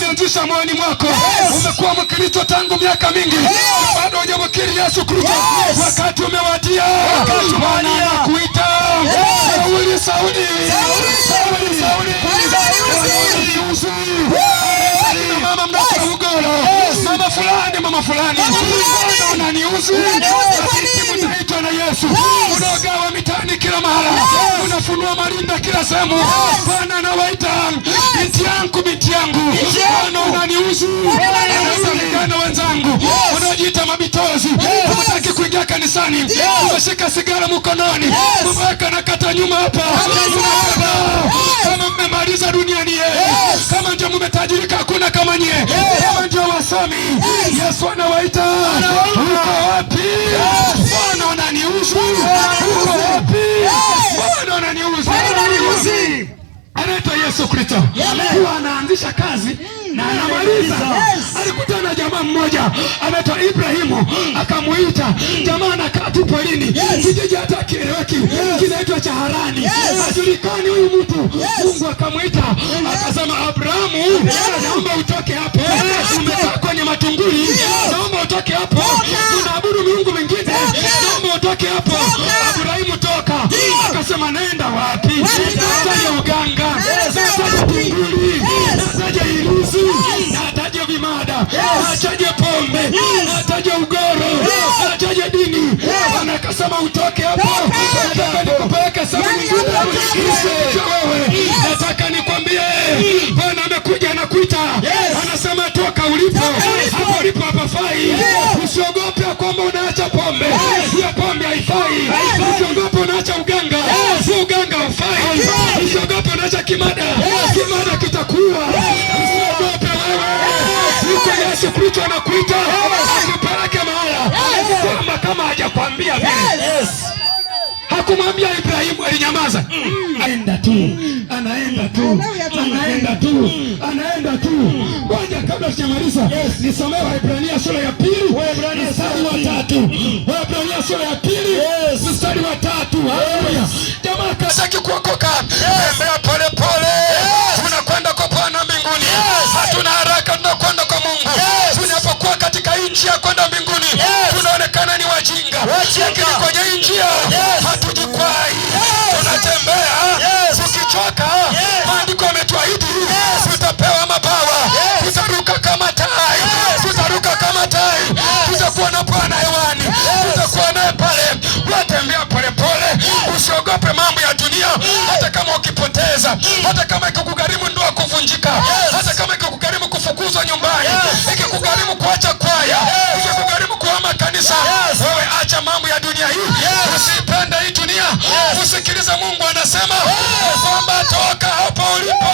ameanzisha moyoni mwako. Umekuwa Mkristo tangu miaka mingi, bado hujamkiri Yesu Kristo. Wakati umewadia, Bwana anakuita. Sauli, Sauli, Sauli, Sauli. Mama mnaka ugoro, mama fulani, Bwana unaniuzi. Mtaitwa na Yesu, unagawa mitaani kila mahali, unafunua marinda kila sehemu. Bwana anawaita, binti yangu, Bwana unaniuzi. Vijana wenzangu wanaojiita mabitozi, hawataki kuingia kanisani, umeshika sigara mkononi, umeweka na kata nyuma hapa. Kama mmemaliza duniani, kama ndio mmetajirika, hakuna kama nyie. Kama ndio wasomi, Yesu anawaita. Uko wapi? Bwana unaniuzi. Uko wapi? Bwana unaniuzi. Anaitwa Yesu Kristo. Huwa anaanzisha kazi na anamaliza. Alikutana na jamaa mmoja anaitwa Ibrahimu, akamuita. Jamaa anakaa tu porini, kijiji hata kieleweki, kinaitwa cha Harani, hajulikani huyu mtu. Mungu akamuita akasema, Abrahamu, naomba utoke hapo, umekaa kwenye matunguli, naomba utoke hapo, unaabudu miungu mingine, naomba utoke hapo. Abrahamu toka. Akasema, naenda wapi? Nataja uganga, nataja tunguli, nataja ilusi, nataja vimada, nataja pombe, nataja ugoro, nataja dini. Akasema, utoke hapo, nataka nikupeleke sehemu nyingine. Nataka nikwambie, Bwana amekuja na kuita, anasema toka ulipo. Hapo ulipo hapafai. Usiogope kwamba unaacha pombe, hiyo pombe haifai. Usiogope unaacha uganga, uganga haufai. Usiogope unaacha kimada, kimada kitakuwa. Usiogope wewe, yuko Yesu Kristo anakuita, akupeleke mahala. Kama hajakwambia vile, hakumwambia Ibrahimu, alinyamaza. Anaenda tu. Ngoja kabla sijamaliza, nisomee Waebrania sura ya 2 mstari wa 3. Waebrania sura ya 2 mstari wa 3. Haleluya. Jamaa kasaki kuokoka, tembea pole pole. Tunakwenda kwa Bwana mbinguni. Hatuna haraka, tunakwenda kwa Mungu. Tunapokuwa katika nchi ya kwenda mbinguni, tunaonekana ni wajinga. Lakini kwenye njia hatujikwai. Tunatembea. Tukichoka, maandiko yametuahidi tutapewa mabawa. Tutaruka kama tai. Tutakuwa na Bwana hewani. Tutakuwa naye pale. Watembea pole pole. Usiogope mambo ya dunia. Hata kama ukipoteza, hata kama ikikugharimu ndoa kuvunjika, hata kama ikikugharimu kufukuzwa nyumbani, ikikugharimu kuacha kwaya, ikikugharimu kuhama kanisa, wewe acha mambo ya dunia hii. Usipende hii dunia. Usikilize Mungu anasema kwamba toka hapo ulipo.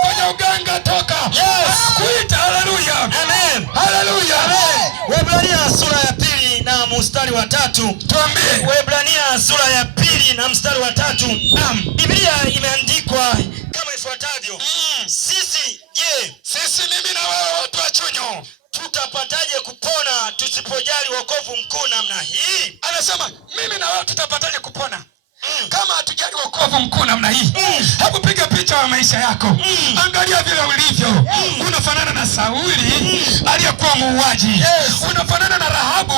Kwenye uganga toka. Anakuita. Haleluya. Amen. Haleluya. Waebrania sura ya 2 na mstari wa 3. Tuambie. Waebrania sura ya 2 na mstari wa 3. Biblia imeandikwa kama ifuatavyo. Sisi mimi na wewe watu wa Chunyu, tutapataje kupona tusipojali wokovu mkuu namna hii? Anasema mimi na wewe tutapataje kupona kama hatujali wokovu mkuu namna hii? Hebu piga picha wa maisha yako. Angalia vile ulivyo. Unafanana na Sauli aliyekuwa muuaji. Unafanana na Rahabu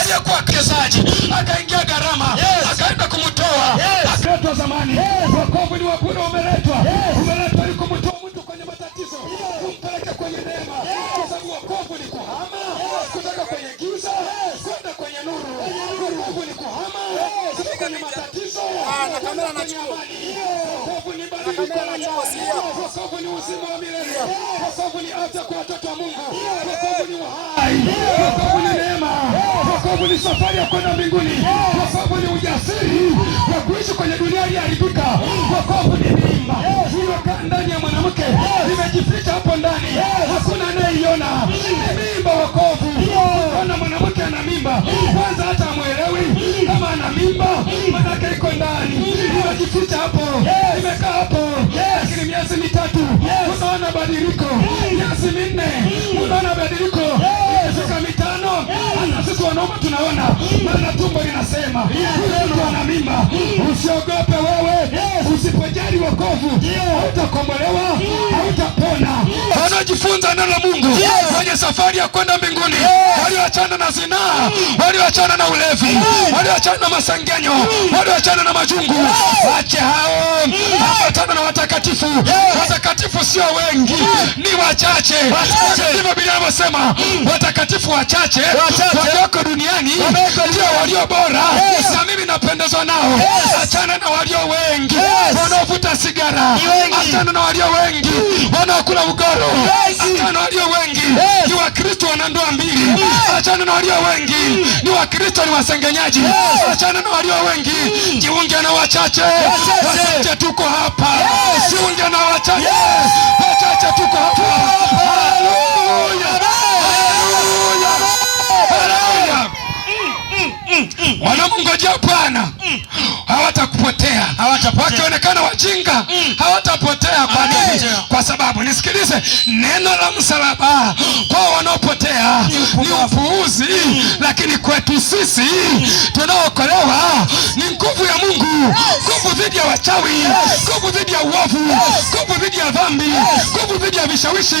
aliyekuwa mchezaji. Akaingia gharama, akaenda kumtoa. Akaitwa zamani. Wokovu ni wa bure umeletwa. Umeletwa ili kumtoa mtu kwenye matatizo, kumpeleka kwenye neema. Kwa sababu wokovu ni kuhama kutoka kwenye giza kwenda kwenye nuru. Wokovu ni kuhama kutoka kwenye matatizo na kamera na chuo. Wokovu ni badiliko la nafsi. Wokovu ni uzima wa milele. Wokovu ni afya kwa watoto wa Mungu. Wokovu ni uhai. Wokovu ni neema. Wokovu ni safari ya kwenda mbinguni. Wokovu ni ujasiri wa kuishi kwenye dunia iliyoharibika. Wokovu ni mimba iliyokaa ndani ya mwanamke, imejificha hapo ndani, hakuna anayeiona. Ni mimba wokovu. Kuna mwanamke ana mimba, kwanza hata amuelewi kama ana mimba, manake iko ndani, imejificha hapo, imekaa hapo. Lakini miezi 3 unaona badiliko, miezi 4 unaona badiliko, miezi 5 hata sisi wanaume tunaona, maana tumbo linasema yule mtu ana mimba. Usiogope wewe, usipojali wokovu hautakombolewa, hautapona. wanajifunza neno la Mungu kwenye safari ya kwenda mbinguni, walioachana na zinaa, walioachana na ulevi, walioachana na masengenyo, walioachana na majungu, wache hao, ambatana na watakatifu. Watakatifu sio wengi, ni wachache. Ndivyo Biblia inasema, watakatifu wachache walioko duniani ndio walio bora, na mimi napendezwa nao. Achana na walio wengi wanaovuta sigara, achana na walio wengi wanaokula ugoro, achana na walio wengi ni Wakristo wana ndoa mbili, achana na walio wengi ni Wakristo ni wasengenyaji, achana na walio wengi, jiunge na wachache. Wachache tuko hapa, jiunge na wachache, wachache tuko hapa. Haleluya, haleluya, haleluya. Wanamngojea Bwana hawatakupotea, wakionekana wajinga hawatapotea. Kwa nini? Kwa sababu, nisikilize, neno la msalaba kwa wanaopotea ni upuuzi, lakini kwetu sisi tunaokolewa ni nguvu ya Mungu, nguvu dhidi ya wachawi, nguvu dhidi ya uovu, nguvu dhidi ya dhambi, nguvu dhidi ya vishawishi.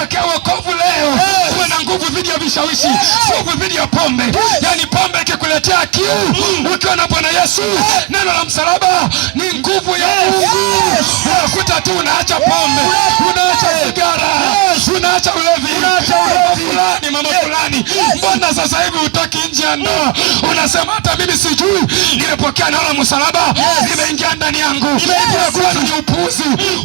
Pokea wokovu leo, uwe na nguvu dhidi ya vishawishi, nguvu dhidi ya pombe. Yani pombe ikikuletea kiu, ukiwa na Bwana Yesu, neno la msalaba ni nguvu ya Mungu. Unakuta tu unaacha pombe, unaacha sigara, unaacha ulevi. Fulani, mama fulani, mbona sasa hivi utoki nje ya ndoa? Unasema hata mimi sijui, nimepokea neno la msalaba, nimeingia ndani yangu. Kwa ni upuuzi,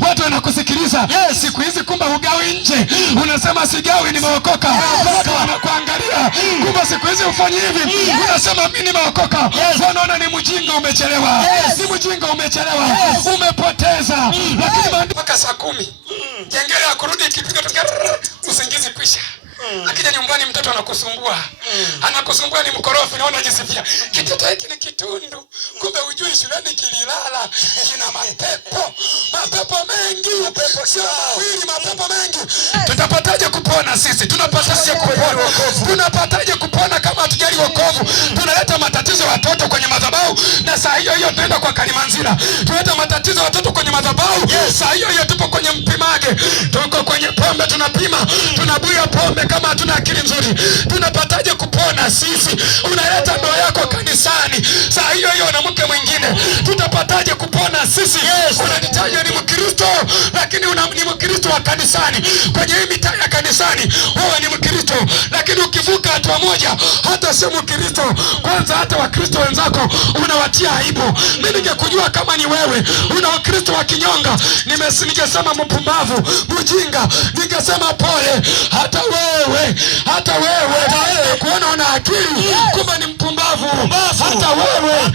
watu wanakusikiliza. Siku hizi kumbe hugawi nje, unasema sigawi, nimeokoka. Watu wanakuangalia, kumbe siku hizi ufanye hivi, unasema mimi nimeokoka. Wanaona ni mjinga, umechelewa. Ni mjinga, umechelewa, umepoteza. Lakini mpaka saa 10 kengele ya kurudi ikipiga usingizi kwisha. Akija nyumbani mtoto anakusumbua, anakusumbua, ni mkorofi, naona jisifia, kitoto hiki ni kitundu, kumbe ujui shuleni kililala, kina mapepo mengi, mapepo mengi. Tutapataje kupona sisi? Tunapataje kupona? Tunapataje kupona kama hatujali wokovu? Tunaleta matatizo watoto kwenye madhabahu, na saa hiyo hiyo tunaenda kwa Kalimanzira. Tunaleta matatizo watoto kwenye madhabahu, saa hiyo hiyo tupo kwenye mpimage, tuko kwenye pombe, tunapima, tunabuya pombe kama hatuna akili nzuri. Tunapataje kupona sisi? Unaleta ndoa yako kanisani, saa hiyo hiyo na mke mwingine. Tutapataje kupona sisi? Unajitaja ni Mkristo, lakini ni Mkristo wa kanisani. Kwenye hii mitaa ya kanisani wewe ni Mkristo, lakini ukivuka hatua moja hata si Mkristo. Kwanza hata Wakristo wenzako unawatia aibu. Mimi ningekujua kama ni wewe una Ukristo wa kinyonga, ningesema mpumbavu, mjinga, ningesema pole. Hata wewe kuona una akili, kumbe ni mpumbavu. Hata wewe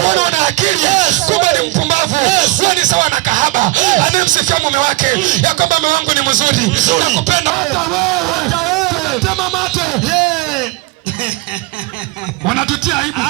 kuona una akili, kumbe ni mpumbavu. Wewe ni sawa na kahaba anayemsifia mume wake ya kwamba mume wangu ni mzuri, nakupenda. Hata wewe, tema mate, wanatutia aibu.